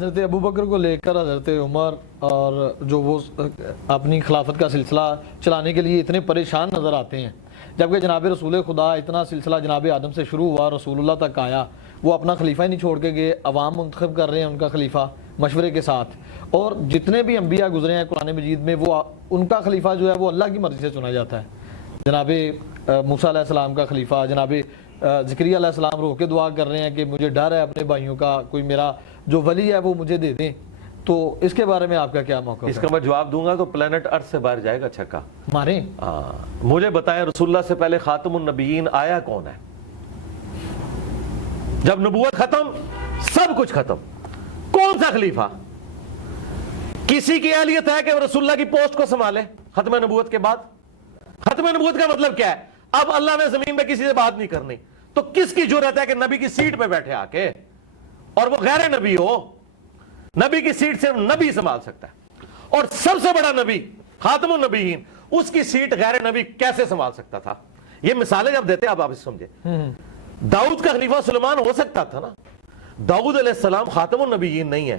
حضرت ابو بکر کو لے کر حضرت عمر اور جو وہ اپنی خلافت کا سلسلہ چلانے کے لیے اتنے پریشان نظر آتے ہیں، جبکہ جناب رسول خدا اتنا سلسلہ جناب آدم سے شروع ہوا، رسول اللہ تک آیا، وہ اپنا خلیفہ ہی نہیں چھوڑ کے گئے، عوام منتخب کر رہے ہیں ان کا خلیفہ مشورے کے ساتھ، اور جتنے بھی انبیاء گزرے ہیں قرآن مجید میں وہ ان کا خلیفہ جو ہے وہ اللہ کی مرضی سے چنا جاتا ہے۔ جناب موسیٰ علیہ السلام کا خلیفہ، جناب زکریا علیہ السلام رو کے دعا کر رہے ہیں کہ مجھے ڈر ہے اپنے بھائیوں کا، کوئی میرا جو ولی ہے وہ مجھے دے دیں، تو اس کے بارے میں آپ کا کیا موقف ہے؟ اس کا میں جواب دوں گا تو پلانٹ ارتھ سے باہر جائے گا چھکا ماریں۔ مجھے بتائیں رسول اللہ سے پہلے خاتم النبیین آیا کون ہے؟ جب نبوت ختم، سب کچھ ختم، کون سا خلیفہ؟ کسی کی اہلیت ہے کہ وہ رسول اللہ کی پوسٹ کو سنبھالے ختم نبوت کے بعد؟ ختم نبوت کا مطلب کیا ہے؟ اب اللہ نے زمین میں کسی سے بات نہیں کرنی، تو کس کی جرأت ہے کہ نبی کی سیٹ پہ بیٹھے آ کے، اور وہ غیر نبی ہو؟ نبی کی سیٹ صرف نبی سنبھال سکتا ہے، اور سب سے بڑا نبی خاتم النبیین، اس کی سیٹ غیر نبی کیسے سنبھال سکتا تھا؟ یہ مثالیں جب دیتے آپ سمجھے۔ داؤد کا خلیفہ سلیمان ہو سکتا تھا نا، داؤد علیہ السلام خاتم النبیین نہیں ہے،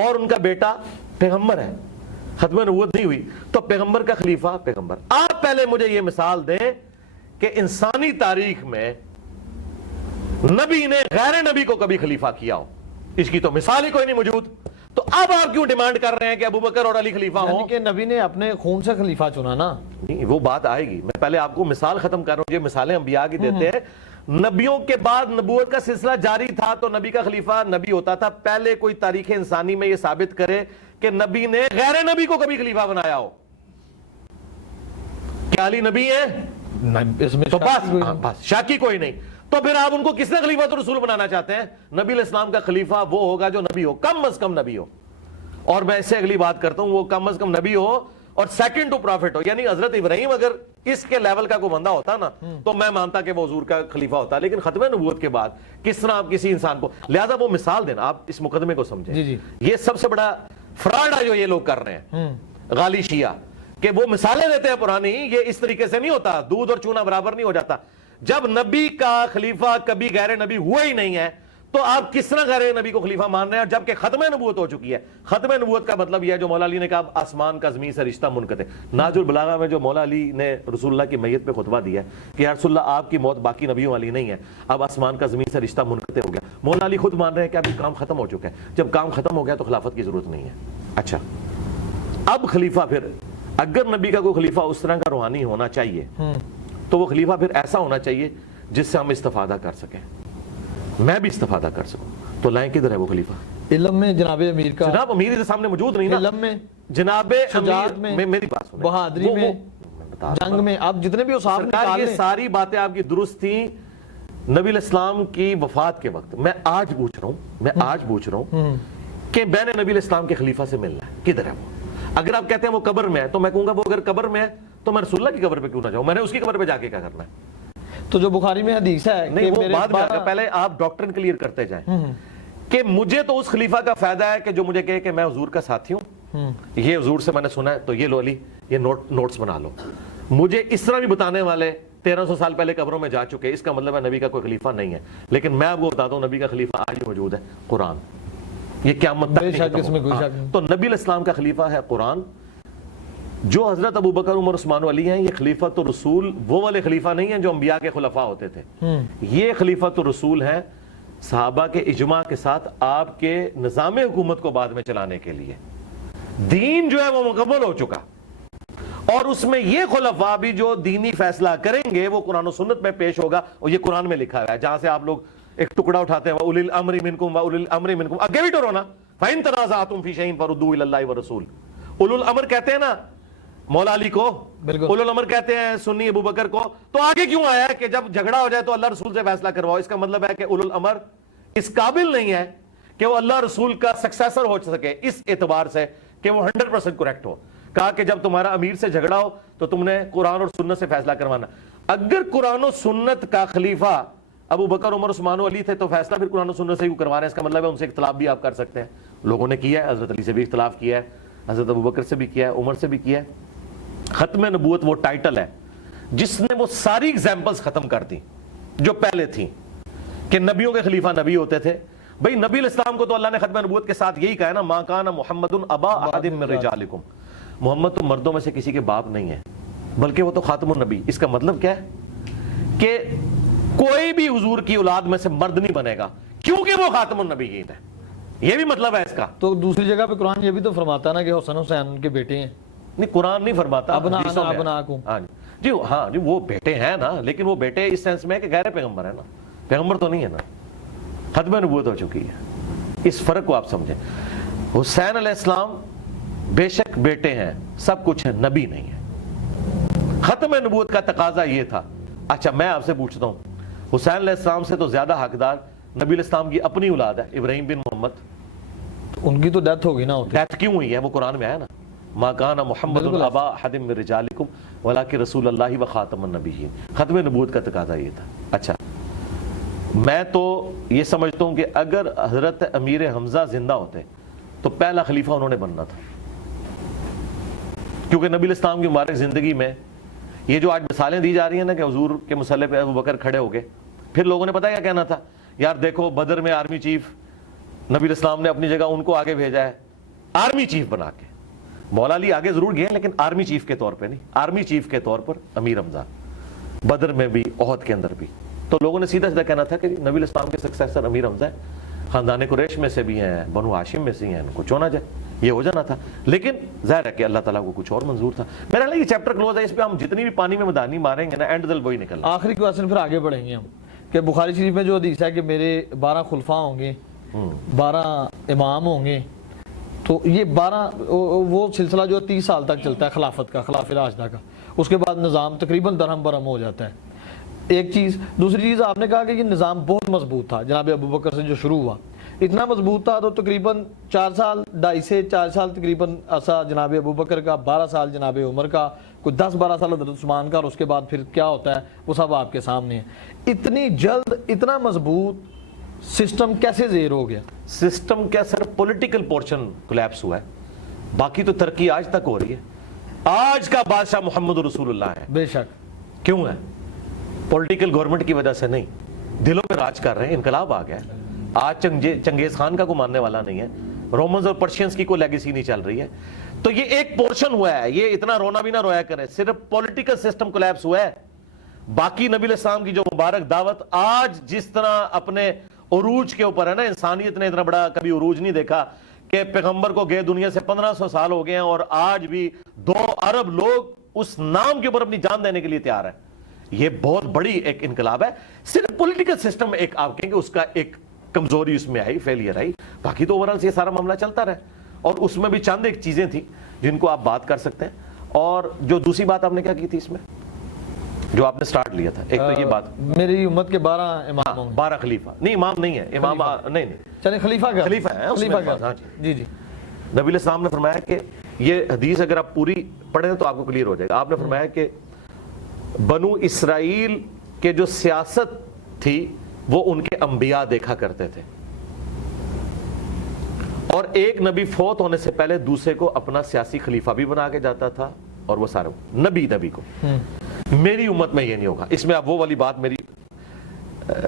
اور ان کا بیٹا پیغمبر ہے، ختم نبوت نہیں ہوئی، تو پیغمبر کا خلیفہ پیغمبر۔ آپ پہلے مجھے یہ مثال دیں کہ انسانی تاریخ میں نبی نے غیر نبی کو کبھی خلیفہ کیا ہو، اس کی تو مثال ہی کوئی نہیں موجود، تو اب آپ کیوں ڈیمانڈ کر رہے ہیں کہ ابو بکر اور علی خلیفہ ہوں؟ یعنی کہ نبی نے اپنے خون سے خلیفہ چنا نا؟ نہیں، وہ بات آئے گی، میں پہلے آپ کو مثال ختم کر رہا ہوں، یہ مثالیں انبیاء کی دیتے ہیں۔ نبیوں کے بعد نبوت کا سلسلہ جاری تھا تو نبی کا خلیفہ نبی ہوتا تھا، پہلے کوئی تاریخ انسانی میں یہ ثابت کرے کہ نبی نے غیر نبی کو کبھی خلیفہ بنایا ہو۔ کیا علی نبی ہے؟ اس میں تو بس شاکی کوئی نہیں، تو پھر آپ ان کو کس نے خلیفہ رسول بنانا چاہتے ہیں؟ نبی علیہ السلام کا خلیفہ وہ ہوگا جو نبی ہو، کم از کم نبی ہو، اور میں اس سے اگلی بات کرتا ہوں، وہ کم از کم نبی ہو اور سیکنڈ ٹو پروفٹ ہو، یعنی حضرت ابراہیم اگر اس کے لیول کا کوئی بندہ ہوتا نا تو میں مانتا کہ وہ حضور کا خلیفہ ہوتا، لیکن ختم نبوت کے بعد کس طرح آپ کسی انسان کو، لہذا وہ مثال دینا، آپ اس مقدمے کو سمجھیں۔ یہ سب سے بڑا فراڈ ہے جو یہ لوگ کر رہے ہیں غالی شیعہ، کہ وہ مثالیں دیتے ہیں پرانی، یہ اس طریقے سے نہیں ہوتا، دودھ اور چونا برابر نہیں ہو جاتا۔ جب نبی کا خلیفہ کبھی غیر نبی ہوا ہی نہیں ہے تو آپ کس طرح غیر نبی کو خلیفہ مان رہے ہیں جبکہ ختم نبوت ہو چکی ہے؟ ختم نبوت کا مطلب یہ ہے جو مولا علی نے کہا آسمان کا زمین سے رشتہ منقطع۔ ناج البلاغہ میں جو مولا علی نے رسول اللہ کی میت پہ خطبہ دیا ہے کہ یا رسول اللہ آپ کی موت باقی نبیوں والی نہیں ہے، اب آسمان کا زمین سے رشتہ منقطع ہو گیا، مولا علی خود مان رہے ہیں کہ ابھی کام ختم ہو چکا ہے، جب کام ختم ہو گیا تو خلافت کی ضرورت نہیں ہے۔ اچھا، اب خلیفہ پھر اگر نبی کا کوئی خلیفہ اس طرح کا روحانی ہونا چاہیے تو وہ خلیفہ پھر ایسا ہونا چاہیے جس سے ہم استفادہ کر سکیں، میں بھی استفادہ کر سکوں، تو لائیں کدھر ہے وہ خلیفہ؟ علم میں جناب امیر کا، جناب امیر کے سامنے موجود نہیں نا، علم میں، جناب شجاعت میں، میری بات سنیں، بہادری میں، جنگ میں، آپ جتنے بھی اصحاب نکال یہ ساری باتیں آپ کی درست تھیں نبی علیہ السلام کی وفات کے وقت۔ میں آج پوچھ رہا ہوں کہ بین نبی علیہ السلام کے خلیفہ سے ملنا ہے، کدھر ہے وہ؟ اگر آپ کہتے ہیں وہ قبر میں ہے تو میں کہوں گا وہ اگر قبر میں ہے تو میں رسول اللہ کی قبر پہ کیوں نہ جاؤں، میں نے اس کی قبر پہ جا کے کیا کرنا ہے؟ تو جو بخاری میں حدیث ہے، نہیں وہ بعد میں پہلے آپ ڈاکٹرن کلیئر کرتے جائیں کہ مجھے تو اس خلیفہ کا فائدہ ہے کہ جو مجھے کہے کہ میں حضور کا ساتھی ہوں، یہ حضور سے میں نے سنا ہے تو یہ لو علی، یہ نوٹس بنا لو۔ مجھے اس طرح بھی بتانے والے 1300 سال پہلے قبروں میں جا چکے، اس کا مطلب ہے نبی کا کوئی خلیفہ نہیں ہے، لیکن میں آپ کو بتاتا ہوں نبی کا خلیفہ آج ہی موجود ہے، قرآن، یہ قیامت تک نہیں ختم ہوگا۔ تو نبی علیہ السلام کا خلیفہ ہے قرآن، جو حضرت ابو بکر عمر عثمان علی ہیں، یہ خلیفۃ الرسول وہ والے خلیفہ نہیں ہیں جو انبیاء کے خلفاء ہوتے تھے، یہ خلیفۃ الرسول ہیں صحابہ کے اجماع کے ساتھ آپ کے نظام حکومت کو بعد میں چلانے کے لیے۔ دین جو ہے وہ مکمل ہو چکا، اور اس میں یہ خلفاء بھی جو دینی فیصلہ کریں گے وہ قرآن و سنت میں پیش ہوگا، اور یہ قرآن میں لکھا ہوا ہے، جہاں سے آپ لوگ ایک ٹکڑا اٹھاتے ہیں وَأُولِي الْأَمْرِ مِنْكُمْ وَأُولِي الْأَمْرِ مِنْكُمْ، آگے بھی ٹرو نا، فَإِن تَنَازَعْتُمْ فِي شَيْءٍ فَرُدُّوهُ إِلَى اللَّهِ وَالرَّسُولِ۔ اولو الامر کہتے ہیں نا مولا علی کو، اولو الامر کہتے ہیں سنی ابو بکر کو، تو آگے کیوں آیا ہے کہ جب جھگڑا ہو جائے تو اللہ رسول سے فیصلہ کرواؤ؟ اس کا مطلب ہے کہ اولو الامر اس قابل نہیں ہے کہ وہ اللہ رسول کا سکسیسر ہو سکے، اس اعتبار سے کہ وہ 100% کریکٹ ہو۔ کہا کہ جب تمہارا امیر سے جھگڑا ہو تو تم نے قرآن اور سنت سے فیصلہ کروانا۔ اگر قرآن و سنت کا خلیفہ ابو بکر عمر عثمان و علی تھے تو فیصلہ پھر قرآن و سنت سے ہی کروا رہے ہیں، اس کا مطلب ہے ان سے اختلاف بھی آپ کر سکتے ہیں۔ لوگوں نے کیا ہے، حضرت علی سے بھی اختلاف کیا ہے، حضرت ابو بکر سے بھی کیا ہے، عمر سے بھی کیا ہے۔ ختم نبوت وہ ٹائٹل ہے جس نے وہ ساری ایگزامپلز ختم کر دی جو پہلے تھیں کہ نبیوں کے خلیفہ نبی ہوتے تھے، بھئی نبی علیہ السلام کو تو اللہ نے ختم نبوت کے ساتھ یہی کہا ہے نا، ما کان محمد ابا احد من رجالکم، محمد تو مردوں میں سے کسی کے باپ نہیں ہے بلکہ وہ تو خاتم النبی۔ اس کا مطلب کیا ہے کہ کوئی بھی حضور کی اولاد میں سے مرد نہیں بنے گا کیونکہ وہ خاتم النبیین ہے، یہ بھی مطلب ہے اس کا۔ تو دوسری جگہ پہ قرآن یہ بھی تو فرماتا ہے نا کہ حسن حسین ان کے بیٹے ہیں۔ نہیں قرآن نہیں فرماتا، ابناءنا حدیثوں میں ہے۔ ابناءکم۔ ہاں جی وہ بیٹے ہیں نا، لیکن وہ بیٹے اس سینس میں ہے کہ غیر پیغمبر ہے نا، پیغمبر تو نہیں ہے نا، ختم نبوت ہو چکی ہے۔ اس فرق کو آپ سمجھیں۔ حسین علیہ السلام بے شک بیٹے ہیں، سب کچھ ہے، نبی نہیں ہے۔ ختم نبوت کا تقاضا یہ تھا۔ اچھا میں آپ سے پوچھتا ہوں، حسین علیہ السلام سے تو زیادہ حقدار نبی علیہ السلام کی اپنی اولاد ہے، ابراہیم بن محمد۔ ان کی تو ڈیتھ ہوگی نا، ہوتی ڈیتھ کیوں ہوئی ہے؟ وہ قرآن میں آیا نا، ما کان محمد ابا احد من رجالکم ولکن رسول اللہ و خاتم النبیین۔ ختم نبوت کا تقاضا یہ تھا۔ اچھا میں تو یہ سمجھتا ہوں کہ اگر حضرت امیر حمزہ زندہ ہوتے تو پہلا خلیفہ انہوں نے بننا تھا، کیونکہ نبی علیہ السلام کی مبارک زندگی میں یہ جو آج مثالیں دی جا رہی ہیں نا کہ حضور کے مصلی پہ ابو بکر کھڑے ہو گئے، پھر لوگوں نے پتہ کیا کہنا تھا، یار دیکھو بدر میں آرمی چیف نبی علیہ السلام نے اپنی جگہ ان کو آگے بھیجا ہے آرمی چیف بنا کے۔ مولا علی آگے ضرور گئے لیکن آرمی چیف کے طور پہ نہیں، آرمی چیف کے طور پر امیر حمزہ، بدر میں بھی احد کے اندر بھی۔ تو لوگوں نے سیدھا سیدھا کہنا تھا کہ نبی علیہ السلام کے سکسیسر امیر حمزہ ہے، خاندان قریش میں سے بھی ہیں، بنو ہاشم میں سے ہیں، ان کو چونا جائے، یہ ہو جانا تھا۔ لیکن ظاہر ہے کہ اللہ تعالیٰ کو کچھ اور منظور تھا۔ میرا خیال ہے یہ چیپٹر کلوز ہے، اس پہ ہم جتنی بھی پانی میں مدانی ماریں گے نا اینڈ دل وہی نکلنا۔ آخری کویشچن پھر آگے بڑھیں گے ہم، کہ بخاری شریف میں جو حدیث ہے کہ میرے 12 خلفاء ہوں گے، 12 امام ہوں گے، تو یہ 12 وہ سلسلہ جو 30 سال تک چلتا ہے خلافت کا، خلافہ راشدہ کا، اس کے بعد نظام تقریباً درہم برہم ہو جاتا ہے۔ ایک چیز، دوسری چیز آپ نے کہا کہ یہ نظام بہت مضبوط تھا، جناب ابو بکر سے جو شروع ہوا اتنا مضبوط تھا، تو تقریباً 4 سال 2.5 سے 4 سال تقریباً عرصہ جناب ابو بکر کا، 12 سال جناب عمر کا، کوئی 10-12 سال حضرت عثمان کا، اور اس کے بعد پھر کیا ہوتا ہے وہ سب آپ کے سامنے ہے۔ اتنی جلد اتنا مضبوط سسٹم کیسے زیر ہو گیا؟ سسٹم کیا سر، پولیٹیکل پورشن کولیپس ہوا ہے، باقی تو ترقی آج تک ہو رہی ہے۔ آج کا بادشاہ محمد رسول اللہ ہے، بے شک۔ کیوں ہے؟ پولیٹیکل گورنمنٹ کی وجہ سے نہیں، دلوں میں راج کر رہے ہیں، انقلاب آ گیا ہے۔ آج چنگیز خان کا کوئی ماننے والا نہیں ہے، رومنز اور پرشینز کی کوئی لیگیسی نہیں چل رہی ہے۔ تو یہ ایک پورشن ہوا ہے، یہ اتنا رونا بھی نہ رویا کرے، صرف پولیٹیکل سسٹم کولیپس ہوا ہے۔ باقی نبی علیہ السلام کی جو مبارک دعوت آج جس طرح اپنے عروج کے اوپر ہے نا، انسانیت نے اتنا بڑا کبھی عروج نہیں دیکھا کہ پیغمبر کو گئے دنیا سے 1500 سال ہو گئے ہیں اور آج بھی 2 ارب لوگ اس نام کے اوپر اپنی جان دینے کے لیے تیار ہیں۔ یہ بہت بڑی ایک انقلاب ہے۔ صرف پولیٹیکل سسٹم ایک آپ کہیں گے اس کا ایک کمزوری اس میں آئی، فیلئر آئی، باقی تو اوورال یہ سارا معاملہ چلتا رہا، اور اس میں بھی چند ایک چیزیں تھیں جن کو آپ بات کر سکتے ہیں۔ اور جو دوسری بات آپ نے کیا کی تھی اس میں جو آپ نے سٹارٹ لیا تھا، ایک تو یہ بات میری امت کے 12 امام ہوں گے، 12 خلیفہ نہیں، امام نہیں ہے، امام نہیں، چلیں خلیفہ کا، خلیفہ ہے، خلیفہ کا، ہاں جی جی۔ نبی علیہ السلام نے فرمایا کہ یہ حدیث اگر آپ پوری پڑھیں تو آپ کو کلیئر ہو جائے گا۔ آپ نے فرمایا کہ بنو اسرائیل کے جو سیاست تھی وہ ان کے انبیاء دیکھا کرتے تھے، اور ایک نبی فوت ہونے سے پہلے دوسرے کو اپنا سیاسی خلیفہ بھی بنا کے جاتا تھا، اور وہ سارے نبی کو۔ میری امت میں یہ نہیں ہوگا۔ اس میں اب وہ والی بات میری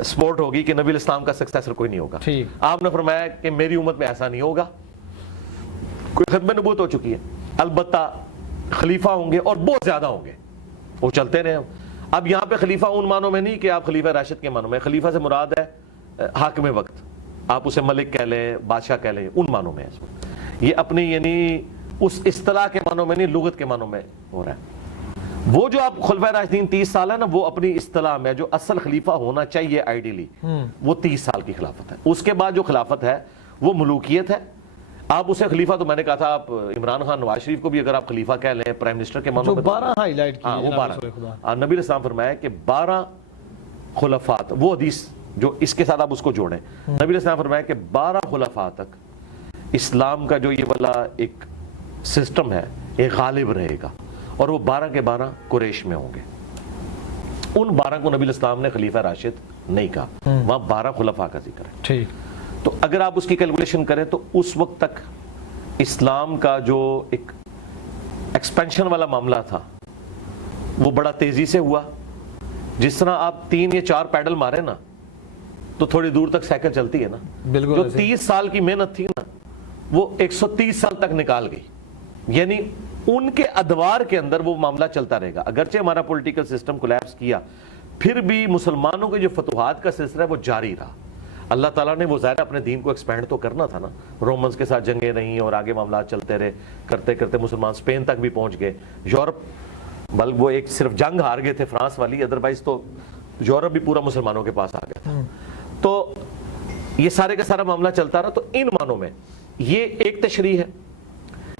سپورٹ ہوگی کہ نبی علیہ السلام کا سکسیسر کوئی نہیں ہوگا۔ آپ نے فرمایا کہ میری امت میں ایسا نہیں ہوگا، کوئی ختم نبوت ہو چکی ہے، البتہ خلیفہ ہوں گے اور بہت زیادہ ہوں گے، وہ چلتے رہے۔ اب یہاں پہ خلیفہ ان معنوں میں نہیں کہ آپ خلیفہ راشد کے معنوں میں، خلیفہ سے مراد ہے حاکم وقت، آپ اسے ملک کہہ لیں، بادشاہ کہہ لیں، ان معنوں میں ہے۔ یہ اپنی یعنی اس اصطلاح کے معنوں میں نہیں، لغت کے معنوں میں ہو رہا ہے۔ وہ جو آپ خلفۂ راشدین 30 سال ہے نا، وہ اپنی اصطلاح میں جو اصل خلیفہ ہونا چاہیے آئیڈیلی وہ 30 سال کی خلافت ہے۔ اس کے بعد جو خلافت ہے وہ ملوکیت ہے۔ آپ اسے خلیفہ، تو میں نے کہا تھا آپ عمران خان نواز شریف کو بھی اگر آپ خلیفہ کہہ لیں، پرائم منسٹر کے معنوں میں، 12 ہائی لائٹ کی، وہ 12 نبی علیہ السلام فرمایا کہ 12 خلفات، وہ حدیث جو اس کے ساتھ آپ اس کو جوڑیں، نبی علیہ السلام فرمایا کہ 12 خلفاء تک اسلام کا جو یہ والا ایک سسٹم ہے یہ غالب رہے گا، اور وہ 12 کے 12 قریش میں ہوں گے۔ ان 12 کو نبی علیہ السلام نے خلیفہ راشد نہیں کہا، وہاں 12 خلفاء کا ذکر ہے۔ ٹھیک، تو اگر آپ اس کی کیلکولیشن کریں تو اس وقت تک اسلام کا جو ایک ایکسپینشن والا معاملہ تھا وہ بڑا تیزی سے ہوا۔ جس طرح آپ 3 یا 4 پیڈل مارے نا تو تھوڑی دور تک سائیکل چلتی ہے نا. بالکل جو 30 سال کی محنت تھی نا وہ 130 سال تک نکال گئی. یعنی ان کے ادوار کے اندر وہ معاملہ چلتا رہے گا. اگرچہ ہمارا پولیٹیکل سسٹم کولیپس کیا, پھر بھی مسلمانوں کے جو فتوحات کا سلسلہ ہے وہ جاری رہا. اللہ تعالیٰ نے وہ ظاہر اپنے دین کو ایکسپینڈ تو کرنا تھا نا. رومنز کے ساتھ جنگیں رہیں اور آگے معاملات چلتے رہے, کرتے کرتے مسلمان اسپین تک بھی پہنچ گئے. یورپ بلکہ وہ ایک صرف جنگ ہار گئے تھے فرانس والی, ادروائز تو یورپ بھی پورا مسلمانوں کے پاس آ گیا تھا. تو یہ سارے کا سارا معاملہ چلتا رہا. تو ان معنوں میں یہ ایک تشریح ہے.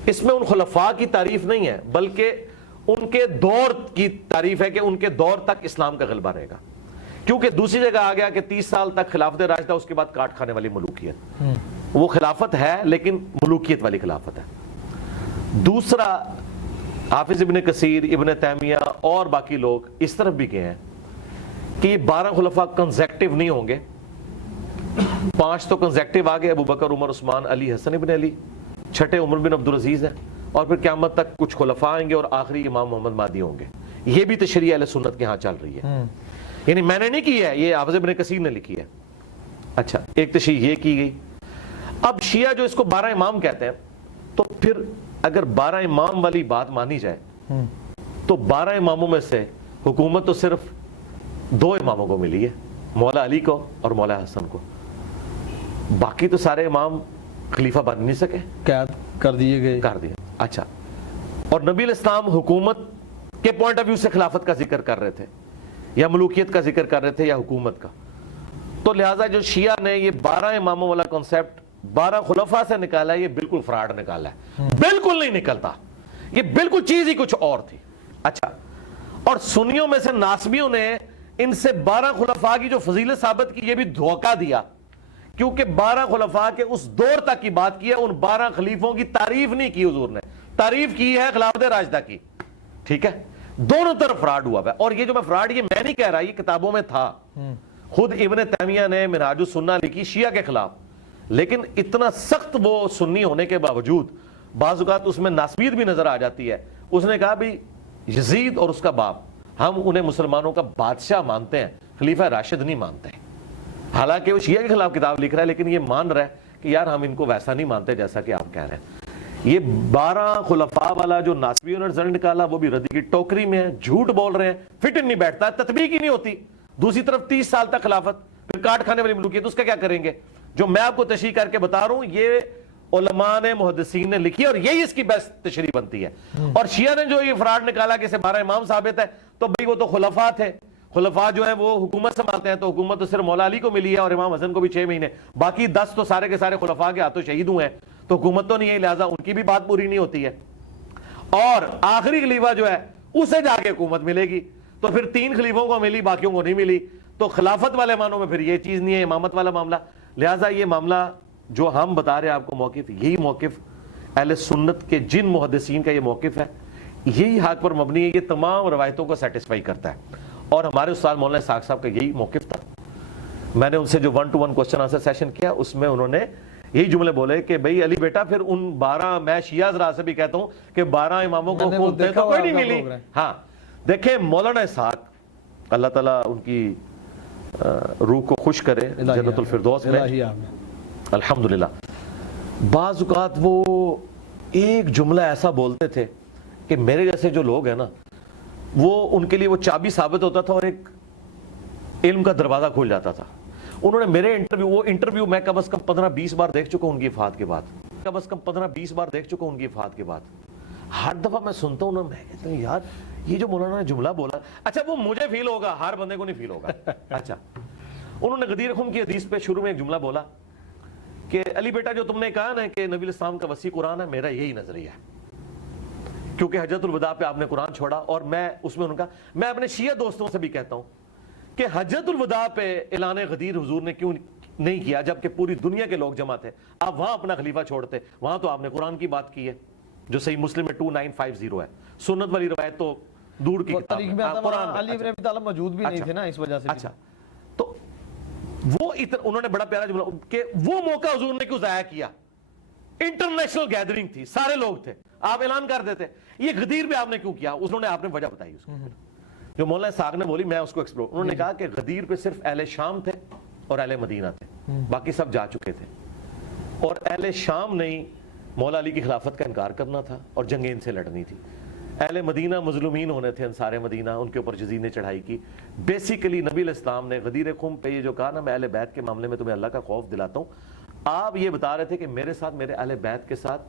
اس میں ان خلفاء کی تعریف نہیں ہے بلکہ ان کے دور کی تعریف ہے کہ ان کے دور تک اسلام کا غلبہ رہے گا. کیونکہ دوسری جگہ آ گیا کہ 30 سال تک خلافت راشدہ, اس کے بعد کاٹ کھانے والی ملوکیت. وہ خلافت ہے لیکن ملوکیت والی خلافت ہے. دوسرا, حافظ ابن کثیر, ابن تیمیہ اور باقی لوگ اس طرف بھی گئے ہیں کہ یہ 12 خلفاء کنزیکٹیو نہیں ہوں گے. 5 تو کنزیکٹیو آگے, ابو بکر, عمر, عثمان, علی, حسن ابن علی, چھٹے عمر بن عبدالعزیز ہیں, اور پھر قیامت تک کچھ خلفاء آئیں گے اور آخری امام محمد مہدی ہوں گے. یہ بھی تشریح اہل سنت کے ہاں چل رہی ہے. یعنی میں نے نہیں کی ہے, یہ حافظ ابن کثیر نے لکھی ہے. اچھا, ایک تشریح یہ کی گئی. اب شیعہ جو اس کو 12 امام کہتے ہیں, تو پھر اگر 12 امام والی بات مانی جائے تو 12 اماموں میں سے حکومت تو صرف 2 اماموں کو ملی ہے, مولا علی کو اور مولا حسن کو. باقی تو سارے امام خلیفہ بن نہیں سکے, قید کر دیے گئے, کر دیا. اچھا, اور نبی الاسلام حکومت کے پوائنٹ آف ویو سے خلافت کا ذکر کر رہے تھے یا ملوکیت کا ذکر کر رہے تھے یا حکومت کا. تو لہٰذا جو شیعہ نے یہ 12 اماموں والا کنسیپٹ 12 خلفاء سے نکالا ہے, یہ بالکل فراڈ نکالا ہے. بالکل نہیں نکلتا, یہ بالکل چیز ہی کچھ اور تھی. اچھا, اور سنیوں میں سے ناسبیوں نے ان سے 12 خلفاء کی جو فضیلت ثابت کی, یہ بھی دھوکہ دیا, کیونکہ 12 خلفاء کے اس دور تک کی بات کی ہے. ان 12 خلیفوں کی تعریف نہیں کی حضور نے, تعریف کی ہے خلافت راشدہ کی. ٹھیک ہے, دونوں طرف فراڈ ہوا ہے. اور یہ جو میں فراڈ, یہ میں نہیں کہہ رہا, یہ کتابوں میں تھا. خود ابن تیمیہ نے منہاج السنہ لکھی شیعہ کے خلاف, لیکن اتنا سخت وہ سنی ہونے کے باوجود بعض اوقات اس میں ناسبیت بھی نظر آ جاتی ہے. اس نے کہا بھی یزید اور اس کا باپ, ہم انہیں مسلمانوں کا بادشاہ مانتے ہیں, خلیفہ راشد نہیں مانتے. حالانکہ وہ شیعہ کے خلاف کتاب لکھ رہا ہے, لیکن یہ مان رہا ہے کہ یار ہم ان کو ویسا نہیں مانتے جیسا کہ آپ کہہ رہے ہیں. یہ 12 خلفاء والا جو ناسبیوں نے رزلٹ نکالا وہ بھی ردی کی ٹوکری میں ہے, جھوٹ بول رہے ہیں, فٹ نہیں بیٹھتا, تطبیق ہی نہیں ہوتی. دوسری طرف 30 سال تک خلافت, پھر کاٹ کھانے والی ملوکیت, اس کا کیا کریں گے؟ جو میں آپ کو تشریح کر کے بتا رہا ہوں یہ علماء نے, محدثین نے لکھی ہے, اور یہی اس کی بیسٹ تشریح بنتی ہے. اور شیعہ نے جو یہ فراڈ نکالا کہ اسے 12 امام ثابت ہے, تو بھئی وہ تو خلفاء تھے, خلفاء جو ہیں وہ حکومت سنبھالتے ہیں, تو حکومت تو صرف مولا علی کو ملی ہے اور امام حسن کو بھی 6 مہینے, باقی 10 تو سارے کے سارے خلفاء کے ہاتھوں شہید ہوئے ہیں, تو حکومت تو نہیں ہے, لہٰذا ان کی بھی بات پوری نہیں ہوتی ہے. اور آخری خلیفہ جو ہے اسے جا کے حکومت ملے گی, تو پھر 3 خلیفوں کو ملی, باقیوں کو نہیں ملی. تو خلافت والے معنوں میں پھر یہ چیز نہیں ہے, امامت والا معاملہ. لہٰذا یہ معاملہ جو ہم بتا رہے ہیں آپ کو موقف, یہی موقف اہل سنت کے جن محدثین کا یہ موقف ہے, یہی حق پر مبنی ہے, یہ تمام روایتوں کو سیٹسفائی کرتا ہے. اور ہمارے استاد مولانا اسحاق صاحب کا یہی موقف تھا. میں نے ان سے جو 1-to-1 کوسچن آنسر سیشن کیا, اس میں انہوں نے یہی جملے بولے کہ بھئی علی بیٹا پھر ان 12, میں شیعہ حضرات سے بھی کہتا ہوں کہ 12 اماموں کو حکومت تو کوئی نہیں ملی. ہاں دیکھیں مولانا اسحاق, اللہ تعالیٰ ان کی روح کو خوش کرے جنت الفردوس میں, الحمدللہ. بعض اوقات وہ ایک جملہ ایسا بولتے تھے کہ میرے جیسے جو لوگ ہیں نا, وہ ان کے لیے وہ چابی ثابت ہوتا تھا اور ایک علم کا دروازہ کھول جاتا تھا. انہوں نے میرے انٹرویو میں کم از کم 15-20 بار دیکھ چکا ہوں ان کی وفات کے بعد, کم از کم 15-20 بار دیکھ چکا ہوں ان کی وفات کے بعد. ہر دفعہ میں سنتا ہوں نا, میں کہتا ہوں یار یہ جو مولانا نے جملہ بولا, اچھا وہ مجھے فیل ہوگا, ہر بندے کو نہیں فیل ہوگا. اچھا, انہوں نے غدیر خم کی حدیث پہ شروع میں ایک جملہ بولا کہ علی بیٹا جو تم نے کہا نا کہ نبی الاسلام کا وسیع قرآن ہے, میرا یہی نظریہ ہے, کیونکہ حجۃ الوداع پہ آپ نے قرآن چھوڑا. اور میں اس میں ان کا, میں اپنے شیعہ دوستوں سے بھی کہتا ہوں کہ حجۃ الوداع پہ اعلان غدیر حضور نے کیوں نہیں کیا, جبکہ پوری دنیا کے لوگ جمع تھے, آپ وہاں اپنا خلیفہ چھوڑتے, وہاں تو آپ نے قرآن کی بات کی ہے جو صحیح مسلم میں 2950 ہے. سنت والی روایت تو دور کی کتاب ہے, علی بن ابی طالب موجود بھی نہیں تھے نا اس وجہ سے. اچھا, تو وہ انہوں نے بڑا پیارا جملہ کہ وہ موقع حضور نے کیوں ضائع کیا, انٹرنیشنل گیدرنگ تھی, سارے لوگ تھے, آپ اعلان کر دیتے, یہ غدیر پہ آپ نے کیوں کیا؟ انہوں نے آپ نے وجہ بتائی اس کو, جو مولانا اسحاق نے بولی, میں اس کو ایکسپلور. انہوں نے کہا کہ غدیر پہ صرف اہل شام تھے اور اہل مدینہ تھے، باقی سب جا چکے تھے، اور اہل شام نے مولا علی کی خلافت کا انکار کرنا تھا اور جنگیں ان سے لڑنی تھی۔ اہل مدینہ مظلومین ہونے تھے، انصار مدینہ، ان کے اوپر یزید نے چڑھائی کی۔ بیسیکلی نبی علیہ السلام نے غدیر خم پہ یہ جو کہا نا، میں اہل بیت کے معاملے میں تمہیں اللہ کا خوف دلاتا ہوں، آپ یہ بتا رہے تھے کہ میرے ساتھ، میرے اہل بیت کے ساتھ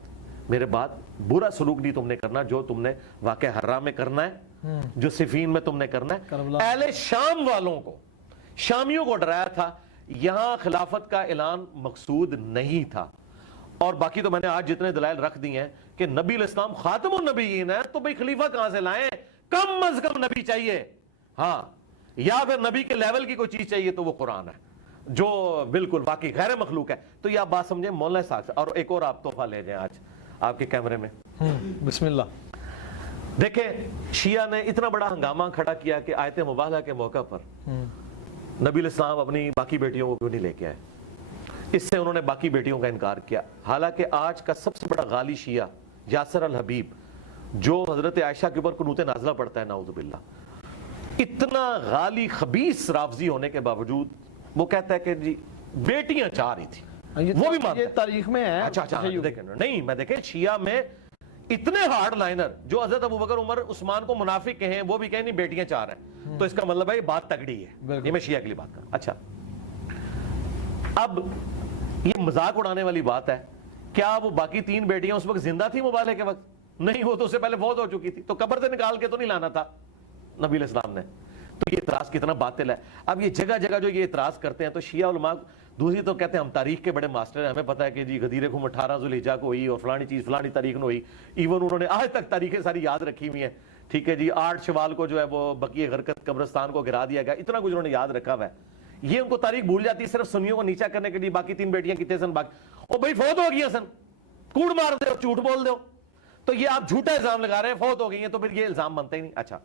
میرے بعد برا سلوک نہیں تم نے کرنا، جو تم نے واقع حرہ میں کرنا ہے، جو صفین میں تم نے کرنا ہے۔ اہل شام والوں کو، شامیوں کو ڈرایا تھا، یہاں خلافت کا اعلان مقصود نہیں تھا۔ اور باقی تو میں نے آج جتنے دلائل رکھ دی ہیں کہ نبی علیہ السلام خاتم النبیین ہے، تو بھئی خلیفہ کہاں سے لائیں؟ کم از کم نبی چاہیے، ہاں، یا پھر نبی کے لیول کی کوئی چیز چاہیے تو وہ قرآن ہے، جو بالکل واقعی غیر مخلوق ہے۔ تو یہ آپ بات سمجھیں مولانا صاحب سے۔ اور ایک اور آپ تحفہ لے جائیں آج آپ کے کیمرے میں، بسم اللہ۔ دیکھیں شیعہ نے اتنا بڑا ہنگامہ کھڑا کیا کہ آیت مباہلہ کے موقع پر نبی علیہ السلام اپنی باقی بیٹیوں کو کیوں نہیں لے کے آئے، اس سے انہوں نے باقی بیٹیوں کا انکار کیا۔ حالانکہ آج کا سب سے بڑا غالی شیعہ یاسر الحبیب، جو حضرت عائشہ کے اوپر قنوت نازلہ پڑھتا ہے، نعوذ باللہ، اتنا غالی خبیث رافضی ہونے کے باوجود وہ کہتا ہے کہ جی بیٹیاں چاہ رہی تھی، وہ بھی مانتا یہ ہے۔ تاریخ میں ہے۔ اچھا دیکھیں، نہیں میں دیکھیں شیعہ میں اتنے ہارڈ لائنر جو حضرت ابوبکر عمر عثمان کو منافق کہیں، وہ بھی کہیں نہیں بیٹیاں چاہ رہے ہیں، تو اس کا مطلب ہے یہ بات تگڑی ہے۔ یہ میں شیعہ کے لیے بات کروں۔ اچھا، اب یہ مذاق اڑانے والی بات ہے، کیا وہ باقی 3 بیٹیاں اس وقت زندہ تھی مبالغے کے وقت؟ نہیں، وہ تو اس سے پہلے فوت ہو چکی تھی، تو قبر سے نکال کے تو نہیں لانا تھا نبی علیہ السلام نے۔ تو یہ اعتراض کتنا باطل ہے۔ اب یہ جگہ جگہ جو یہ اعتراض کرتے ہیں، تو شیعہ علماء دوسری تو کہتے ہیں ہم تاریخ کے بڑے ماسٹر ہیں، ہمیں پتہ ہے کہ جی غدیر خم 18 ذوالحجہ کو ہوئی اور فلانی چیز فلانی تاریخ میں ہوئی، ایون انہوں نے آج تک تاریخیں ساری یاد رکھی ہوئی ہیں، ٹھیک ہے جی، 8 شوال کو جو ہے وہ بقیع غرقت قبرستان کو گرا دیا گیا، اتنا کچھ انہوں نے یاد رکھا ہوا ہے۔ یہ ان کو تاریخ بھول جاتی ہے صرف سنیوں کو نیچا کرنے کے لیے۔ باقی 3 بیٹیاں کتنے سن؟ باقی او بھائی فوت ہو گئی سن، کوڑ مار دے، جھوٹ بول دو، تو یہ آپ جھوٹا الزام لگا رہے ہیں، فوت ہو گئی ہیں، تو پھر یہ الزام بنتا ہی نہیں۔ اچھا،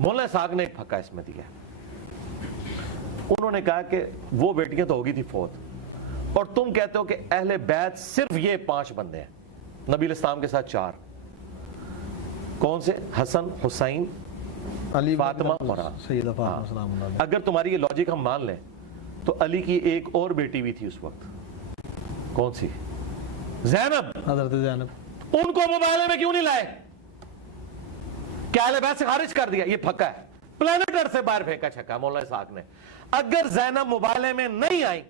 مولانا اسحاق نے ایک پھکا اس میں دیا، انہوں نے کہا کہ وہ بیٹیاں تو ہوگی تھی فوت، اور تم کہتے ہو کہ اہل بیت صرف یہ 5 بندے ہیں، نبی علیہ السلام کے ساتھ 4، کون سے؟ حسن، حسین، علی، فاطمہ اور سیدہ فاطمہ سلام اللہ علیہ۔ اگر تمہاری یہ لاجک ہم مان لیں تو علی کی ایک اور بیٹی بھی تھی اس وقت، کون سی؟ زینب، حضرت زینب۔ ان کو مبالغے میں کیوں نہیں لائے؟ کیا اہل بیت سے خارج کر دیا؟ یہ پھکا ہے، پلانٹ ارتھ سے باہر پھینکا چھکا مولانا اسحاق نے۔ اگر زینب مبالغے میں نہیں آئی،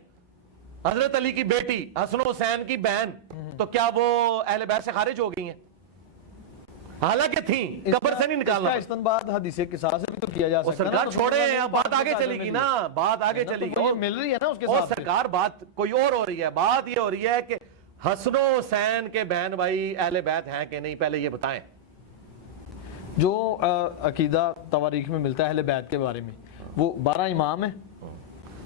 حضرت علی کی بیٹی، حسن و حسین کی بہن، تو کیا وہ اہل بیت سے خارج ہو گئی ہیں؟ حالانکہ تھیں، قبر سے نہیں نکالنا۔ استنباط حدیث قصاص سے بھی تو کیا جا سکتا ہے۔ سرکار چھوڑے، اب بات آگے چلے گی نا، بات آگے چلے گی، یہ مل رہی ہے نا اس کے اور ساتھ۔ سرکار بات کوئی اور ہو رہی ہے۔ بات یہ ہو رہی ہے کہ حسن و حسین کے بہن بھائی اہل بیت ہیں کہ نہیں، پہلے یہ بتائیں۔ جو عقیدہ تواریخ میں ملتا ہے اہل بیت کے بارے میں، وہ 12 امام ہیں۔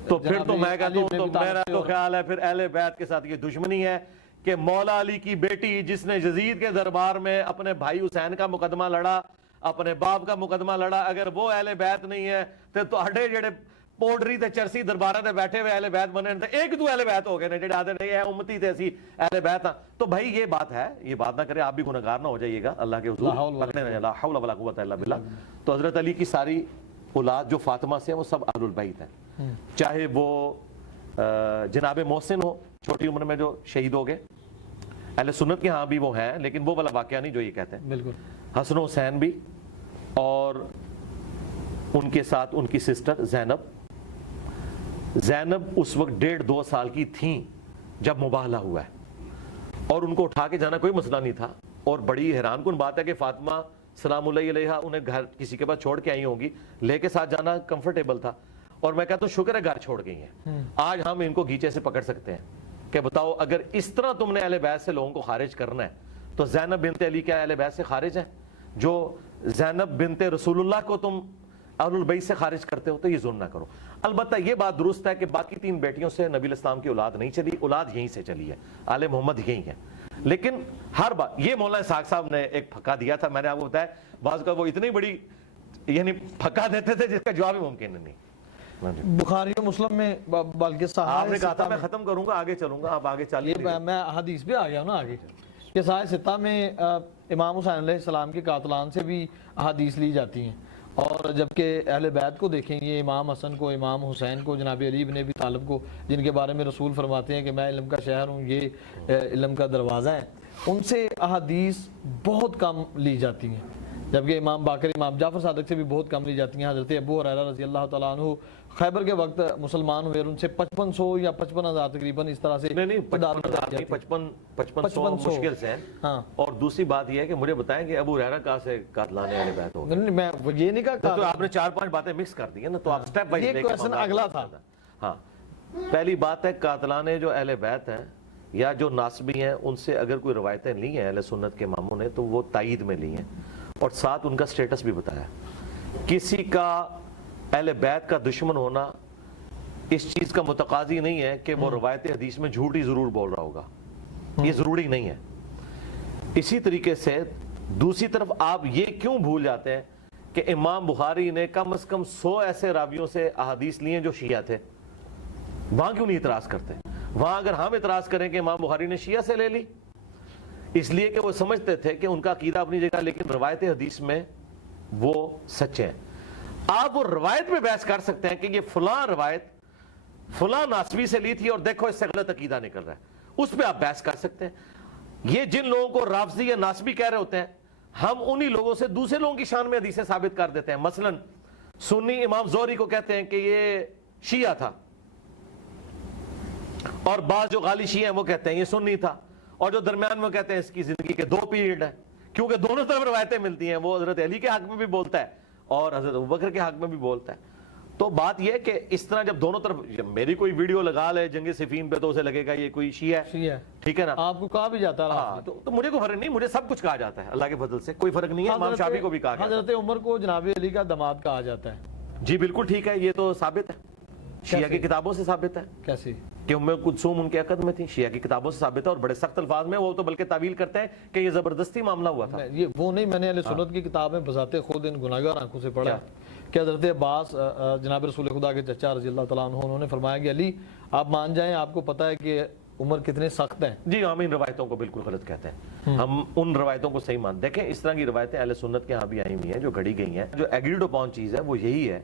تو پھر تو میں کہتا ہوں، تو میرا تو خیال ہے پھر اہل بیت کے ساتھ یہ دشمنی ہے کہ مولا علی کی بیٹی جس نے یزید کے دربار میں اپنے بھائی حسین کا مقدمہ لڑا، اپنے باپ کا مقدمہ لڑا، اگر وہ اہل بیت نہیں ہے تو اڈے جڑے پوڈری تے چرسی دربارہ تے بیٹھے ہوئے اہل بیت بنے تے ایک دو اہل بیت ہو گئے نے جڑے آدھے نہیں ہے امتی تے اسی اہل بیت ہاں۔ تو بھائی یہ بات ہے، یہ بات نہ کرے، آپ بھی گنہگار نہ ہو جائیے گا اللہ کے حضور، پکڑے نہ لا حول ولا قوت الا باللہ۔ تو حضرت علی کی ساری اولاد جو فاطمہ سے ہیں وہ سب اہل البیت ہیں، چاہے وہ جناب محسن ہو چھوٹی عمر میں جو شہید ہو گئے، اہل سنت کے ہاں بھی وہ ہیں، لیکن وہ والا واقعہ نہیں جو یہ کہتے ہیں۔ بالکل حسن و حسین بھی، اور ان کے ساتھ ان کی سسٹر زینب۔ زینب اس وقت 1.5-2 سال کی تھیں جب مباہلہ ہوا ہے، اور ان کو اٹھا کے جانا کوئی مسئلہ نہیں تھا۔ اور بڑی حیران کن بات ہے کہ فاطمہ سلام اللہ علیہ انہیں گھر کسی کے پاس چھوڑ کے آئی ہوں گی، لے کے ساتھ جانا کمفرٹیبل تھا، اور میں کہتا ہوں شکر ہے گھر چھوڑ گئی ہیں۔ آج ہم ان کو گھیچے سے پکڑ سکتے ہیں کہ بتاؤ اگر اس طرح تم نے اہل بیت سے لوگوں کو خارج کرنا ہے تو زینب بنت علی کیا اہل بیت سے خارج ہیں؟ جو زینب بنت رسول اللہ کو تم اہل البیت سے خارج کرتے ہو تو یہ ظلم نہ کرو۔ البتہ یہ بات درست ہے کہ باقی 3 بیٹیوں سے نبی علیہ السلام کی اولاد نہیں چلی، اولاد یہیں سے چلی ہے، آل محمد یہیں ہے۔ لیکن ہر بات یہ مولانا اسحاق صاحب نے ایک پھکا دیا تھا، میں نے آپ کو بتایا بعض کا وہ اتنی بڑی یعنی پھکا دیتے تھے جس کا جواب ہی ممکن نہیں۔ بخاری و مسلم میں بلکہ صحاح آپ نے کہا تھا میں ختم کروں گا، آگے چلوں گا، آپ آگے چلیے۔ میں حدیث پہ آ گیا ہوں نا آگے کہ صحاح ستہ میں امام حسین علیہ السلام کے قاتلان سے بھی احادیث لی جاتی ہیں، اور جبکہ اہل بیت کو دیکھیں، یہ امام حسن کو، امام حسین کو، جناب علی بن ابی طالب کو، جن کے بارے میں رسول فرماتے ہیں کہ میں علم کا شہر ہوں، یہ علم کا دروازہ ہے، ان سے احادیث بہت کم لی جاتی ہیں، جبکہ امام باقر، امام جعفر صادق سے بھی بہت کم لی جاتی ہیں۔ حضرت ابو ہریرہ رضی اللہ تعالیٰ عنہ خیبر کے وقت مسلمان ہوئے اور ان سے 5500 یا 55,000 تقریباً اس طرح سے نہیں 5500 مشکل سے ہیں۔ ہاں، اور دوسری بات یہ ہے کہ مجھے بتائیں کہ ابو ہریرہ کہاں سے قاتلان اہل بیت ہو گئے؟ نہیں میں یہ نہیں کہا، تو آپ نے 4-5 باتیں مکس کر دی ہیں نا، تو آپ سٹیپ بائی یہ کویشچن اگلا تھا۔ ہاں، پہلی بات ہے قاتلان جو اہل بیت ہیں یا جو ناسبی ہیں، ان سے اگر کوئی روایتیں لی ہیں اہل سنت کے اماموں نے تو وہ تائید میں لی ہیں، اور ساتھ ان کا سٹیٹس بھی بتایا۔ کسی کا اہل بیت کا دشمن ہونا اس چیز کا متقاضی نہیں ہے کہ وہ روایت حدیث میں جھوٹ ہی ضرور بول رہا ہوگا، یہ ضروری نہیں ہے۔ اسی طریقے سے دوسری طرف آپ یہ کیوں بھول جاتے ہیں کہ امام بخاری نے کم از کم 100 ایسے راویوں سے احادیث لی ہیں جو شیعہ تھے، وہاں کیوں نہیں اعتراض کرتے؟ وہاں اگر ہم اعتراض کریں کہ امام بخاری نے شیعہ سے لے لی، اس لیے کہ وہ سمجھتے تھے کہ ان کا عقیدہ اپنی جگہ لیکن روایت حدیث میں وہ سچے ہیں۔ آپ وہ روایت میں بحث کر سکتے ہیں کہ یہ فلاں روایت فلاں ناسبی سے لی تھی اور دیکھو اس سے غلط عقیدہ نکل رہا ہے، اس پہ آپ بحث کر سکتے ہیں۔ یہ جن لوگوں کو رافضی یا ناسبی کہہ رہے ہوتے ہیں، ہم انہی لوگوں سے دوسرے لوگوں کی شان میں حدیثیں ثابت کر دیتے ہیں۔ مثلا سنی امام زہری کو کہتے ہیں کہ یہ شیعہ تھا، اور بعض جو غالی شیعہ ہیں وہ کہتے ہیں یہ سنی تھا، اور جو درمیان میں کہتے ہیں اس کی زندگی کے 2 پیریڈ ہیں، کیونکہ دونوں طرف روایتیں ملتی ہیں۔ وہ حضرت علی کے حق میں بھی بولتا ہے اور حضرت ابوبکر کے حق میں بھی بولتا ہے۔ تو بات یہ ہے کہ اس طرح جب دونوں طرف، میری کوئی ویڈیو لگا لے جنگ صفین پہ تو اسے لگے گا یہ کوئی شیعہ ہے، ٹھیک ہے نا، آپ کو کہا بھی جاتا رہا۔ ہاں، تو مجھے کوئی فرق نہیں، مجھے سب کچھ کہا جاتا ہے اللہ کے فضل سے، کوئی فرق نہیں ہے۔ امام شافعی کو بھی کہا گیا حضرت عمر کو جناب علی کا داماد کہا جاتا ہے۔ جی بالکل ٹھیک ہے، یہ تو ثابت ہے، شیعہ کی کتابوں سے ثابت ہے کیسے؟ کہ ام کلثوم ان کے عقد میں تھی، شیعہ کی کتابوں سے ثابت ہے، اور بڑے سخت الفاظ میں، وہ تو بلکہ تعویل کرتے ہیں کہ یہ زبردستی معاملہ ہوا تھا۔ یہ وہ نہیں، میں نے اہل سنت کی کتاب میں بذات خود ان گناہگار آنکھوں سے پڑھا کہ حضرت عباس جناب رسول خدا کے چچا رضی اللہ تعالیٰ عنہ، انہوں نے فرمایا کہ علی آپ مان جائیں، آپ کو پتہ ہے کہ عمر کتنے سخت ہیں۔ جی ہم ان روایتوں کو بالکل غلط کہتے ہیں، ہم ان روایتوں کو صحیح مان، دیکھیں اس طرح کی روایتیں اہل سنت کے ہاں بھی آئی ہوئی ہیں جو گھڑی گئی ہیں۔ جو ایگریڈ اپون چیز ہے وہ یہی ہے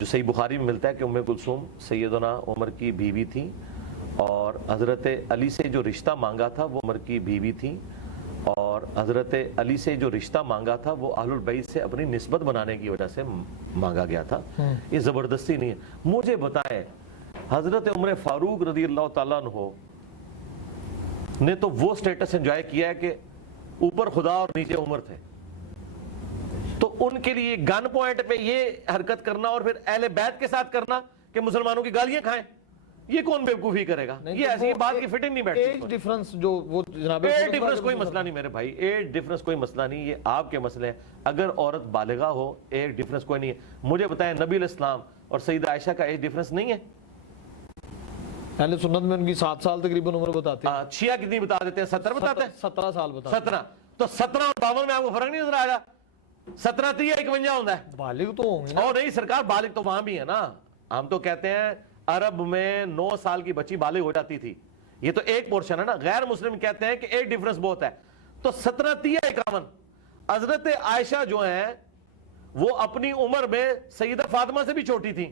جو صحیح بخاری میں ملتا ہے کہ ام کلثوم سیدنا عمر کی بیوی تھی، اور حضرت علی سے جو رشتہ مانگا تھا وہ عمر کی بیوی تھی، اور حضرت علی سے جو رشتہ مانگا تھا وہ اہل البیت سے اپنی نسبت بنانے کی وجہ سے مانگا گیا تھا، یہ زبردستی نہیں ہے۔ مجھے بتائیں حضرت عمر فاروق رضی اللہ تعالیٰ عنہ نے تو وہ سٹیٹس انجوائے کیا ہے کہ اوپر خدا اور نیچے عمر تھے، تو ان کے لیے گن پوائنٹ پہ یہ حرکت کرنا اور پھر اہل بیت کے ساتھ کرنا کہ مسلمانوں کی گالیاں کھائیں، یہ کون بیوقوفی کرے گا؟ یہ ایسی بات کی فٹنگ نہیں بیٹھتی۔ ایج ڈیفرنس جو وہ جناب ایج ڈیفرنس کوئی مسئلہ نہیں میرے بھائی، ایج ڈیفرنس کوئی مسئلہ نہیں، یہ آپ کے مسئلے ہیں۔ اگر عورت بالغہ ہو ایج ڈیفرنس کوئی نہیں ہے۔ مجھے بتائیں نبی علیہ السلام اور سیدہ عائشہ کا ایج ڈیفرنس نہیں ہے؟ اہل سنت میں ان کی 7 سال تقریباً عمر بتاتے ہیں، شیعہ کتنی بتا دیتے ہیں؟ 17 بتاتے ہیں، 17 سال بتاتے ہیں۔ 17، تو 17 اور 52 میں آپ کو فرق نہیں نظر آئے گا؟ 17 30 51 ہوتا ہے، بالغ تو ہوں گے نا۔ اور نہیں سرکار، بالغ تو وہاں بھی ہے نا، ہم تو کہتے ہیں عرب میں 9 سال کی بچی بالغ ہو جاتی تھی، یہ تو ایک پورشن ہے نا۔ غیر مسلم کہتے ہیں کہ ایک ڈیفرنس بہت ہے، تو 17 30 51۔ حضرت عائشہ جو ہیں وہ اپنی عمر میں سیدہ فاطمہ سے بھی چھوٹی تھی،